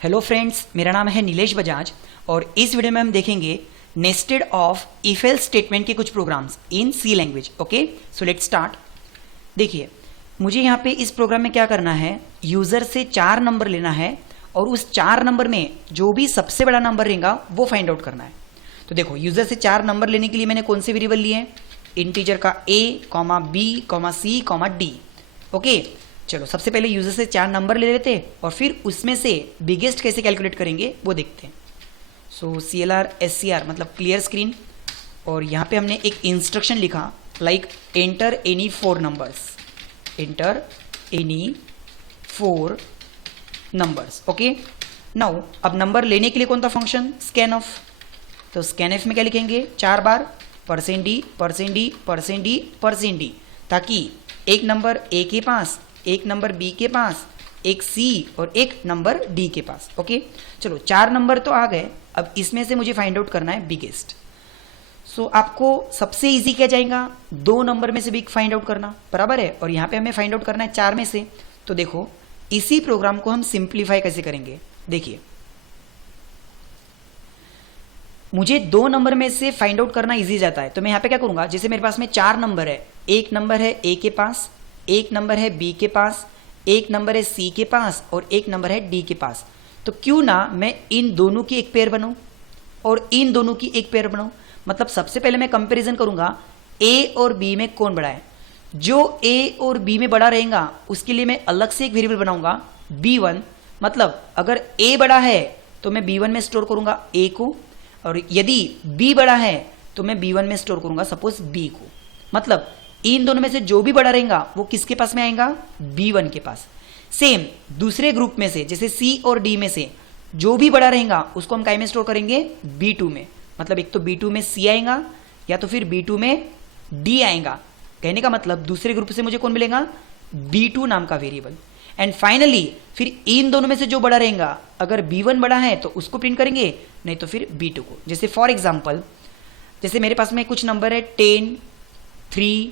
Hello friends, मेरा नाम है नीलेश बजाज और इस वीडियो में हम देखेंगे nested of if else statement के कुछ programs in C language. Okay, so let's start. देखिए, मुझे यहाँ पे इस प्रोग्राम में क्या करना है, यूजर से 4 नंबर लेना है और उस 4 नंबर में जो भी सबसे बड़ा नंबर रहेगा वो फाइंड आउट करना है। तो देखो, यूजर से 4 नंबर लेने के लिए मैंने कौन से वेरिएबल लिए हैं, इंटीजर का a, b, c, d। Okay, चलो सबसे पहले यूजर से 4 नंबर ले लेते हैं और फिर उसमें से बिगेस्ट कैसे कैलकुलेट करेंगे वो देखते हैं। सो CLR SCR मतलब क्लियर स्क्रीन, और यहाँ पे हमने एक इंस्ट्रक्शन लिखा like enter any 4 numbers, enter any 4 numbers. Okay, now अब नंबर लेने के लिए कौन सा फंक्शन, स्कैन ऑफ। तो स्कैन एफ में क्या लिखेंगे, 4 बार %d, ताकि एक नंबर ए के पास, एक नंबर बी के पास, एक सी और एक नंबर डी के पास। ओके, चलो 4 नंबर तो आ गए, अब इसमें से मुझे फाइंड आउट करना है बिगेस्ट। सो आपको सबसे इजी क्या जाएगा, 2 नंबर में से बिग फाइंड आउट करना, बराबर है। और यहाँ पे हमें फाइंड आउट करना है 4 में से। तो देखो, इसी प्रोग्राम को हम सिंप्लीफाई कैसे करेंगे। देखिए, मुझे 2 नंबर में से फाइंड आउट करना इजी जाता है, तो मैं यहाँ पे क्या करूंगा, जैसे मेरे पास में 4 नंबर है, एक नंबर है ए के पास, एक नंबर है बी के पास, एक नंबर है सी के पास और एक नंबर है डी के पास। तो क्यों ना मैं इन दोनों की एक पेयर बनाऊं और इन दोनों की एक पेयर बनाऊं। मतलब सबसे पहले मैं कंपैरिजन करूंगा ए और बी में कौन बड़ा है। जो ए और बी में बड़ा रहेगा उसके लिए मैं अलग से एक वेरिएबल बनाऊंगा b1। मतलब अगर ए बड़ा है तो मैं b1 में स्टोर करूंगा ए को, और यदि b बड़ा है तो मैं b1 में स्टोर करूंगा सपोज b को। मतलब इन दोनों में से जो भी बड़ा रहेगा वो किसके पास में आएगा, b1 के पास। सेम दूसरे ग्रुप में से, जैसे c और d में से जो भी बड़ा रहेगा उसको हम काय में स्टोर करेंगे, b2 में। मतलब एक तो b2 में c आएगा या तो फिर b2 में d आएगा। कहने का मतलब दूसरे ग्रुप से मुझे कौन मिलेगा, b2 नाम का वेरिएबल। एंड फाइनली फिर इन दोनों में से जो बड़ा रहेगा, अगर b1 बड़ा है तो उसको प्रिंट करेंगे, नहीं तो फिर b2 को। जैसे फॉर एग्जाम्पल, जैसे मेरे पास में कुछ नंबर है 10, 3,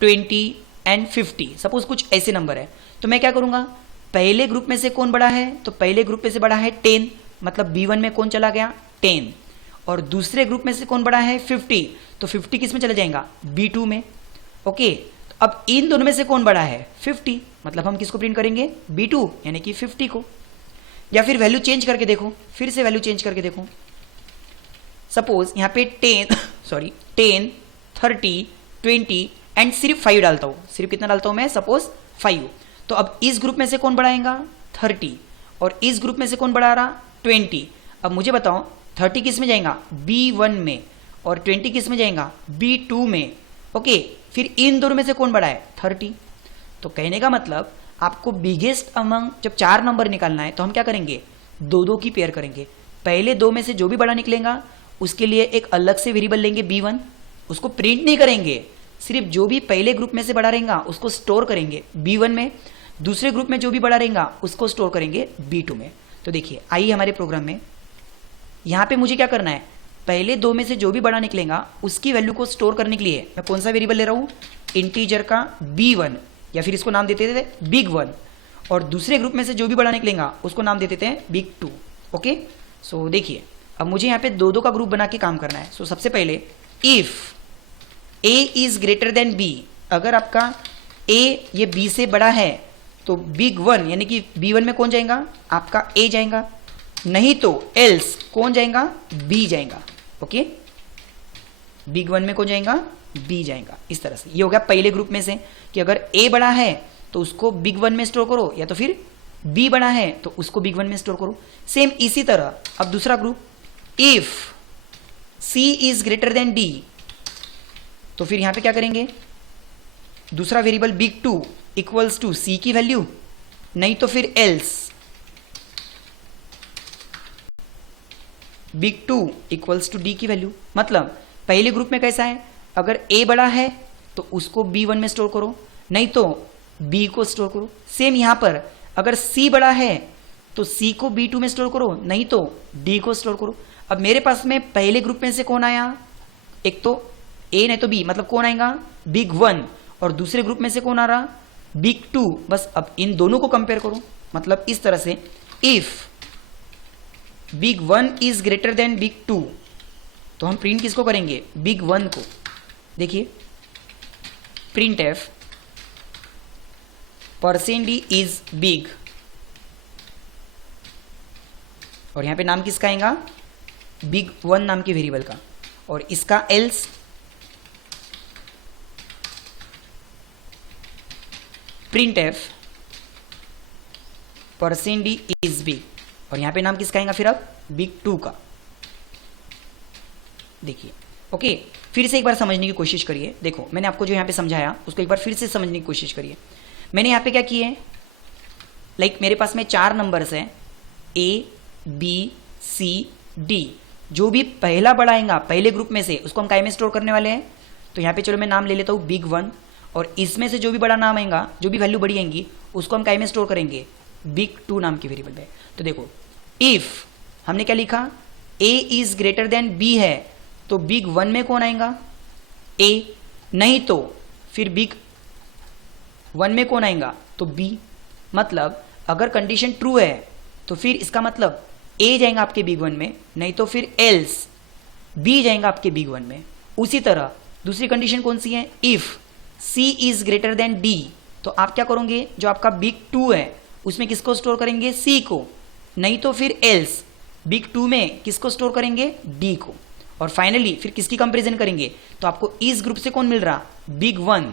20 एंड 50, सपोज कुछ ऐसे नंबर है। तो मैं क्या करूंगा, पहले ग्रुप में से कौन बड़ा है, तो पहले ग्रुप में से बड़ा है 10, मतलब b1 में कौन चला गया, 10। और दूसरे ग्रुप में से कौन बड़ा है, 50, तो 50 किस में चला जाएगा, b2 में। ओके, तो अब इन दोनों में से कौन बड़ा है, 50, मतलब हम किसको प्रिंट करेंगे, b2 यानी कि 50 को। या फिर वैल्यू चेंज करके देखो, फिर से वैल्यू चेंज करके देखो। सपोज यहाँ पे 10, 30, 20 एंड सिर्फ 5 डालता हूं। सिर्फ कितना डालता हूं मैं, सपोज 5। तो अब इस ग्रुप में से कौन बड़ा आएगा, 30, और इस ग्रुप में से कौन बड़ा आ रहा, 20। अब मुझे बताओ 30 किस में जाएगा, b1 में, और 20 किस में जाएगा, b2 में। ओके, फिर इन दोनों में से कौन बड़ा है, 30। तो कहने का मतलब आपको बिगेस्ट अमंग जब 4 नंबर निकालना है तो हम क्या करेंगे, 2-2 की पेयर करेंगे। पहले 2 में से जो भी बड़ा निकलेगा उसके लिए एक अलग से वेरिएबल लेंगे b1, उसको प्रिंट नहीं करेंगे, सिर्फ जो भी पहले ग्रुप में से बड़ा रहेगा उसको स्टोर करेंगे b1 में, दूसरे ग्रुप में जो भी बड़ा रहेगा उसको स्टोर करेंगे b2 में। तो देखिए, आइए हमारे प्रोग्राम में, यहाँ पे मुझे क्या करना है, पहले 2 में से जो भी बड़ा निकलेगा उसकी वैल्यू को स्टोर करने के लिए मैं कौन सा वेरिएबल ले रहा हूँ, इंटीजर का b1, या फिर इसको नाम देते थे big1। और दूसरे ग्रुप में से जो भी बड़ा निकलेगा उसको नाम दे देते हैं big2। ओके, सो देखिए, अब मुझे यहाँ पे 2-2 का ग्रुप बना के काम करना है। सो सबसे पहले if a is greater then b, अगर आपका a ये b से बड़ा है तो big1 यानी कि b1 में कौन जाएगा, आपका a जाएगा, नहीं तो एल्स कौन जाएगा, b जाएगा। ओके, big1 में कौन जाएगा, b जाएगा। इस तरह से ये हो गया पहले ग्रुप में से कि अगर a बड़ा है तो उसको big1 में स्टोर करो, या तो फिर b बड़ा है तो उसको big1 में स्टोर करो। सेम इसी तरह अब दूसरा group, if c is greater than d, तो फिर यहां पे क्या करेंगे, दूसरा variable big2 equals to c की वैल्यू, नहीं तो फिर else big2 equals to d की वैल्यू। मतलब पहले ग्रुप में कैसा है, अगर a बड़ा है तो उसको b1 में स्टोर करो, नहीं तो b को स्टोर करो। सेम यहां पर अगर c बड़ा है तो c को b2 में स्टोर करो, नहीं तो d को स्टोर करो। अब मेरे पास में पहले ग्रुप में से कौन आया, एक तो a नहीं तो b, मतलब कौन आएगा, big1, और दूसरे ग्रुप में से कौन आ रहा, big2। बस अब इन दोनों को कंपेयर करो। मतलब इस तरह से if big 1 is greater then big 2, तो हम प्रिंट किसको करेंगे? बिग 1 को। देखिए print F percent D is big, और यहां पे नाम किसका आएगा? बिग 1 नाम के वेरिएबल का, और इसका else print F percent D is big, और यहां पे नाम किसका आएगा फिर अब? बिग 2 का। देखिए ओके, फिर से एक बार समझने की कोशिश करिए। देखो मैंने आपको जो यहाँ पे समझाया उसको एक बार फिर से समझने की कोशिश करिए। मैंने यहाँ पे क्या किए हैं, लाइक मेरे पास में 4 नंबर्स हैं ए बी सी डी, जो भी पहला बड़ा आएगा पहले ग्रुप में से उसको हम काय में स्टोर करने वाले हैं। तो यहाँ पे चलो मैं नाम ले लेता हूँ बिग 1, और इसमें से जो भी बड़ा नाम आएगा, जो भी वैल्यू बड़ी आएंगी, उसको हम काय में स्टोर करेंगे? बिग 2 नाम के वेरिएबल में। तो देखो इफ हमने क्या लिखा? ए इज ग्रेटर देन बी है, तो बिग 1 में कौन आएगा? ए। नहीं तो फिर बिग 1 में कौन आएगा? तो बी। मतलब अगर कंडीशन ट्रू है तो फिर इसका मतलब ए जाएगा आपके बिग 1 में, नहीं तो फिर एल्स बी जाएगा आपके बिग 1 में। उसी तरह दूसरी कंडीशन कौन सी है? If C is greater than D, तो आप क्या करोगे? जो आपका बिग 2 है उसमें किसको स्टोर करेंगे? सी को, नहीं तो फिर एल्स बिग 2 में किसको स्टोर करेंगे? डी को। और फाइनली फिर किसकी कंपैरिजन करेंगे? तो आपको इस ग्रुप से कौन मिल रहा? बिग 1,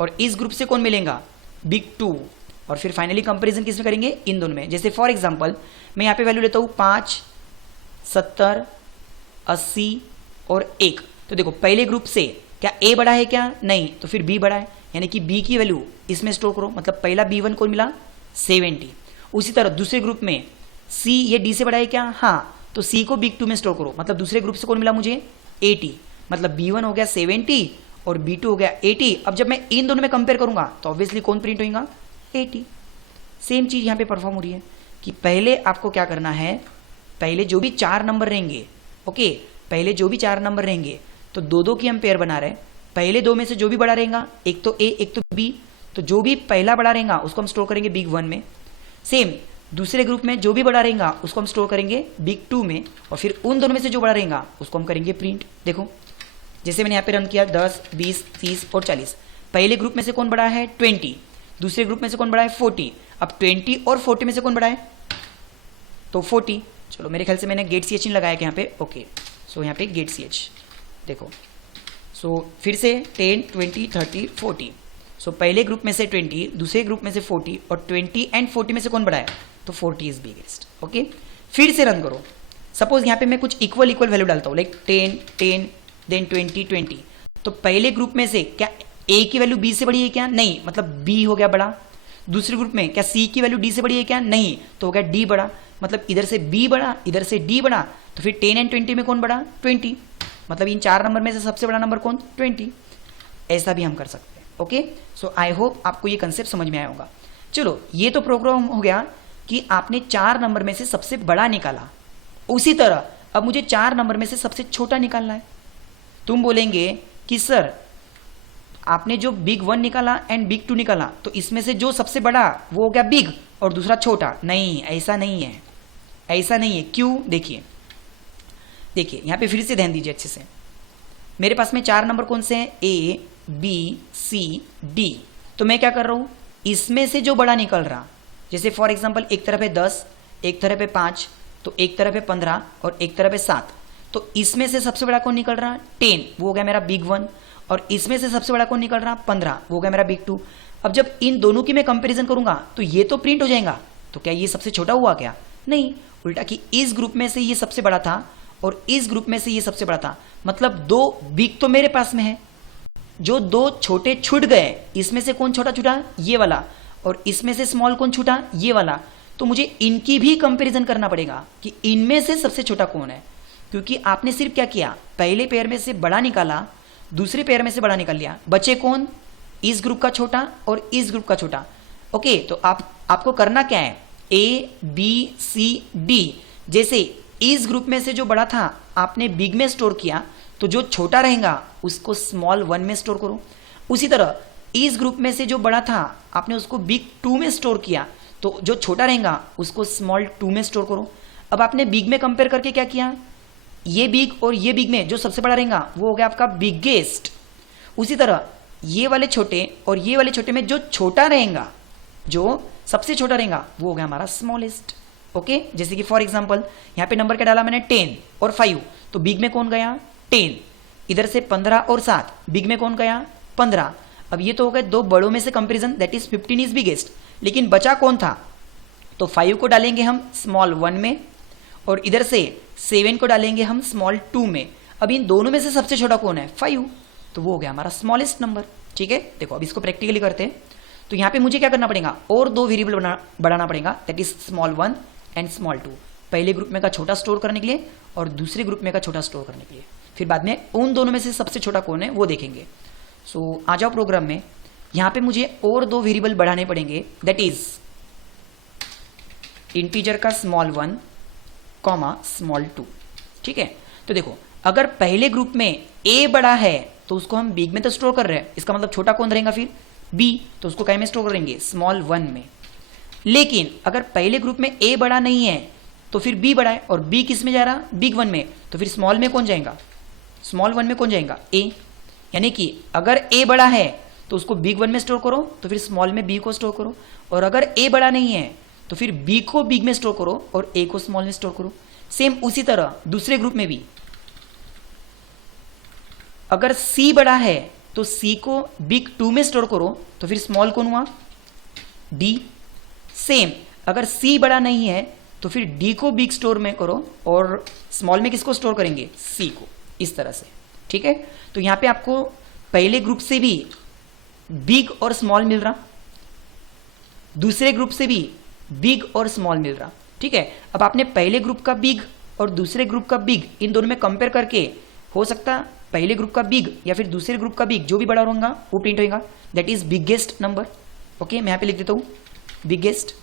और इस ग्रुप से कौन मिलेगा? बिग 2, और फिर फाइनली कंपैरिजन किसमें करेंगे? इन दोनों में। जैसे फॉर एग्जांपल मैं यहाँ पे वैल्यू लेता हूँ 5, 70, 80 और 1। तो देखो पहले ग्रुप से क्या ए बड़ा है क्या? नहीं, तो फिर बी बड़ा है, यानी कि बी की वैल्यू इसमें स्टोर करो। मतलब पहला B1 को मिला 70। उसी तरह दूसरे ग्रुप में सी ये डी से बड़ा है क्या? हाँ, तो सी को बिग 2 में स्टोर करो। मतलब दूसरे ग्रुप से कौन मिला मुझे? 80। मतलब B1 हो गया 70 और B2 हो गया 80। अब जब मैं इन दोनों में कंपेयर करूंगा तो ऑब्वियसली कौन प्रिंट होगा? 80। सेम चीज यहां पे परफॉर्म हो रही है कि पहले आपको क्या करना है, पहले जो भी 4 नंबर रहेंगे, ओके, पहले जो भी 4 नंबर रहेंगे तो 2-2 की हम पेयर बना रहे हैं। पहले 2 में से जो भी बड़ा रहेगा, एक तो ए एक तो बी, तो जो भी पहला बड़ा रहेगा उसको हम स्टोर करेंगे बिग 1 में। सेम दूसरे ग्रुप में जो भी बड़ा रहेगा उसको हम स्टोर करेंगे बिग 2 में, और फिर उन दोनों में से जो बड़ा रहेगा उसको हम करेंगे प्रिंट। देखो जैसे मैंने यहाँ पे रन किया 10, 20, 30 और 40। पहले ग्रुप में से कौन बड़ा है? 20। दूसरे ग्रुप में से कौन बड़ा है? 40। अब 20 और 40 में से कौन बड़ा है? तो 40। चलो मेरे ख्याल से मैंने गेट सी एच नहीं लगाया यहाँ पे, ओके। सो यहाँ पे गेट सी एच देखो। सो फिर से 10, 20, 30, 40। सो पहले ग्रुप में से 20, दूसरे ग्रुप में से 40, और 20 एंड 40 में से कौन बड़ा है? तो 40 इज बिगेस्ट, ओके। फिर से रन करो। सपोज यहाँ पे मैं कुछ इक्वल वैल्यू डालता हूँ, लाइक 10, 10, देन 20, 20। तो पहले ग्रुप में से क्या ए की वैल्यू बी से बड़ी है क्या? नहीं, मतलब बी हो गया बड़ा। दूसरे ग्रुप में क्या सी की वैल्यू डी से बड़ी है क्या? नहीं, तो हो गया डी बड़ा। मतलब इधर से बी बड़ा, इधर से डी बड़ा, तो फिर 10 एंड 20 में कौन बड़ा? 20। मतलब इन 4 नंबर में से सबसे बड़ा नंबर कौन? 20। ऐसा भी हम कर सकते हैं, ओके। सो आई होप आपको ये कंसेप्ट समझ में आया होगा। चलो ये तो प्रोग्राम हो गया कि आपने 4 नंबर में से सबसे बड़ा निकाला। उसी तरह अब मुझे 4 नंबर में से सबसे छोटा निकालना है। तुम बोलेंगे कि सर आपने जो बिग 1 निकाला एंड बिग 2 निकाला, तो इसमें से जो सबसे बड़ा वो हो गया बिग और दूसरा छोटा। नहीं, ऐसा नहीं है, ऐसा नहीं है। क्यों? देखिए यहाँ पे फिर से ध्यान दीजिए अच्छे से। मेरे पास में 4 नंबर कौन से हैं? A B C D. तो मैं क्या कर रहा हूं, इसमें से जो बड़ा निकल रहा, जैसे फॉर एग्जांपल एक तरफ है 10, एक तरफ है 5, तो एक तरफ है 15 और एक तरफ है 7। तो इसमें से सबसे बड़ा कौन निकल रहा? 10, वो हो गया मेरा बिग 1। और इसमें से सबसे बड़ा कौन निकल रहा? 15, वो हो गया मेरा बिग 2। अब जब इन दोनों की मैं कंपैरिजन करूंगा तो ये तो प्रिंट हो जाएगा। तो क्या ये सबसे छोटा हुआ क्या? नहीं, उल्टा कि इस ग्रुप में से ये सबसे बड़ा था और इस ग्रुप में से ये सबसे बड़ा था। मतलब 2 बिग तो मेरे पास में है, जो 2 छोटे छूट गए, इसमें से कौन छोटा छूटा? ये वाला। और इसमें से स्मॉल कौन छूटा? ये वाला। तो मुझे इनकी भी कंपैरिजन करना पड़ेगा कि इनमें से सबसे छोटा कौन है। क्योंकि आपने सिर्फ क्या किया, पहले पेयर में से बड़ा निकाला, दूसरे पेयर में से बड़ा निकाल लिया, बचे कौन? इस ग्रुप का छोटा और इस ग्रुप का छोटा। ओके, तो आपको करना क्या है? A B C D. जैसे इस ग्रुप में से जो बड़ा था आपने बिग में स्टोर किया, तो जो छोटा रहेगा उसको स्मॉल 1 में स्टोर करो। उसी तरह इस ग्रुप में से जो बड़ा था आपने उसको बिग 2 में स्टोर किया, तो जो छोटा रहेगा उसको स्मॉल 2 में स्टोर करो। अब आपने बिग में कंपेयर करके क्या किया, ये बिग और ये बिग में जो सबसे बड़ा रहेगा वो हो गया आपका बिगेस्ट। उसी तरह ये वाले छोटे और ये वाले छोटे में जो छोटा रहेगा, जो सबसे छोटा रहेगा वो हो गया हमारा स्मॉलेस्ट। ओके, जैसे कि फॉर एग्जांपल यहाँ पे नंबर क्या डाला मैंने 10 और 5, तो बिग में कौन गया 10, इधर से 15 और 7, बिग में कौन गया 15। अब ये तो हो गए दो बड़ों में से comparison, that is 15 is biggest, लेकिन बचा कौन था, तो 5 को डालेंगे हम स्मॉल 1 में और इधर से 7 को डालेंगे हम स्मॉल 2 में। अब इन दोनों में से सबसे छोटा कौन है 5, तो वो हो गया हमारा स्मॉलेस्ट नंबर। ठीक है, देखो अब इसको प्रैक्टिकली करते हैं। तो यहाँ पे मुझे क्या करना पड़ेगा, और दो वेरिएबल बढ़ाना पड़ेगा, that is small 1 and small 2, पहले ग्रुप में का छोटा स्टोर करने के लिए और दूसरे ग्रुप में का छोटा स्टोर करने के लिए। फिर बाद में उन दोनों में से सबसे छोटा कौन है वो देखेंगे। सो आ जाओ प्रोग्राम में, यहाँ पे मुझे और दो वेरिएबल बढ़ाने पड़ेंगे, दैट इज इंटीजर का स्मॉल 1 कॉमा स्मॉल 2। ठीक है, तो देखो अगर पहले ग्रुप में a बड़ा है तो उसको हम बिग में तो स्टोर कर रहे हैं, इसका मतलब छोटा कौन रहेगा फिर b, तो उसको क्या में स्टोर करेंगे स्मॉल 1 में। लेकिन अगर पहले ग्रुप में a बड़ा नहीं है तो फिर b बड़ा है, और b किस में जा रहा बिग 1 में, तो फिर स्मॉल में कौन जाएगा, स्मॉल 1 में कौन जाएगा a। यानी कि अगर a बड़ा है तो उसको बिग 1 में स्टोर करो, तो फिर स्मॉल में b को स्टोर करो, और अगर a बड़ा नहीं है तो फिर b को बिग में स्टोर करो और a को स्मॉल में स्टोर करो। सेम उसी तरह दूसरे ग्रुप में भी अगर c बड़ा है तो c को बिग 2 में स्टोर करो, तो फिर स्मॉल कौन हुआ d। सेम अगर c बड़ा नहीं है तो फिर d को बिग स्टोर में करो और स्मॉल में किसको स्टोर करेंगे c को, इस तरह से। ठीक है, तो यहां पे आपको पहले ग्रुप से भी बिग और स्मॉल मिल रहा, दूसरे ग्रुप से भी बिग और स्मॉल मिल रहा। ठीक है, अब आपने पहले ग्रुप का बिग और दूसरे ग्रुप का बिग इन दोनों में कंपेयर करके, हो सकता पहले ग्रुप का बिग या फिर दूसरे ग्रुप का बिग जो भी बड़ा होगा वो प्रिंट होगा, that is biggest number. Okay, मैं यहाँ पे लिख देता हूँ बिगेस्ट।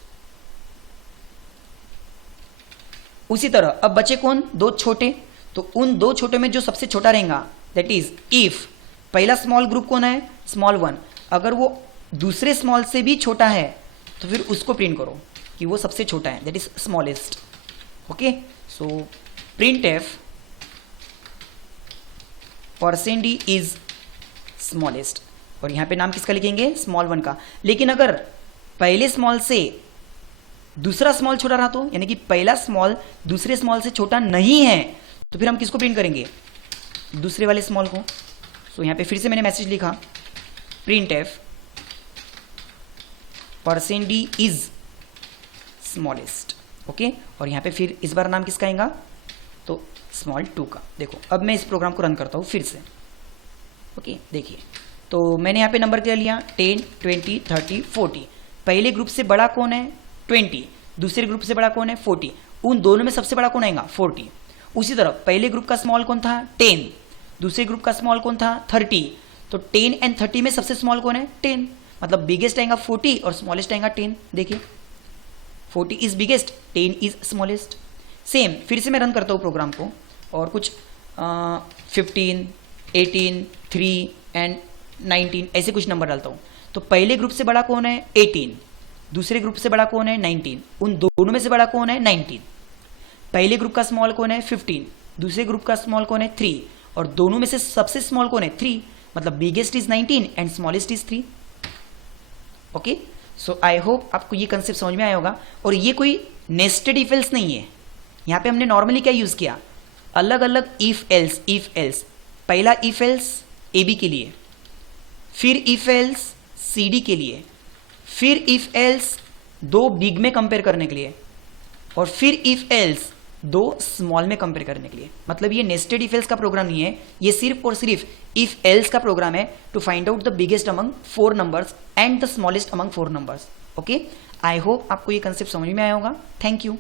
उसी तरह अब बचे कौन, दो छोटे, तो उन दो छोटे में जो सबसे छोटा रहेगा दैट इज इफ पहला स्मॉल ग्रुप कौन है स्मॉल 1, अगर वो दूसरे स्मॉल से भी छोटा है तो फिर उसको प्रिंट करो कि वो सबसे छोटा है, that is smallest. Okay, so print F percent D is smallest, और यहां पे नाम किसका लिखेंगे स्मॉल 1 का। लेकिन अगर पहले स्मॉल से दूसरा स्मॉल छोटा रहा तो, यानी कि पहला स्मॉल दूसरे स्मॉल से छोटा नहीं है, तो फिर हम किसको प्रिंट करेंगे दूसरे वाले स्मॉल को। सो यहां पे फिर से मैंने मैसेज लिखा print F percent D is smallest. Okay, और यहां पे फिर इस बार नाम किसका आएगा, तो स्मॉल 2 का। देखो अब मैं इस प्रोग्राम को रन करता हूं फिर से। ओके, देखिए तो मैंने यहाँ पे नंबर क्या लिया 10, 20, 30, 40। पहले ग्रुप से बड़ा कौन है 20, दूसरे ग्रुप से बड़ा कौन है 40, उन दोनों में सबसे बड़ा कौन आएगा 40। उसी तरह पहले ग्रुप का स्मॉल कौन था 10, दूसरे ग्रुप का स्मॉल कौन था 30, तो 10 एंड 30 में सबसे स्मॉल कौन है 10, मतलब बिगेस्ट आएगा 40 और स्मॉलेस्ट आएगा 10। देखिए 40 is biggest, 10 is smallest. Same फिर से मैं रन करता हूँ प्रोग्राम को, और कुछ 15, 18, 3 एंड 19 ऐसे कुछ नंबर डालता हूँ। तो पहले ग्रुप से बड़ा कौन है 18, दूसरे ग्रुप से बड़ा कौन है 19, उन दोनों में से बड़ा कौन है 19। पहले ग्रुप का स्मॉल कौन है 15, दूसरे ग्रुप का स्मॉल कौन है 3, और दोनों में से सबसे स्मॉल कौन है 3, मतलब biggest is 19 and smallest is 3। Okay, so I hope आपको ये कंसेप्ट समझ में आया होगा। और ये कोई नेस्टेड इफ एल्स नहीं है, यहाँ पे हमने नॉर्मली क्या यूज किया, अलग अलग इफ एल्स। पहला इफ एल्स ए बी के लिए, फिर इफ एल्स सी डी के लिए, फिर इफ एल्स दो बिग में कंपेयर करने के लिए, और फिर इफ एल्स दो स्मॉल में कंपेयर करने के लिए। मतलब ये नेस्टेड इफ एल्स का प्रोग्राम नहीं है, ये सिर्फ और सिर्फ इफ एल्स का प्रोग्राम है to find out the biggest among 4 numbers and the smallest among 4 numbers. Okay, I hope आपको ये कंसेप्ट समझ में आया होगा। Thank you.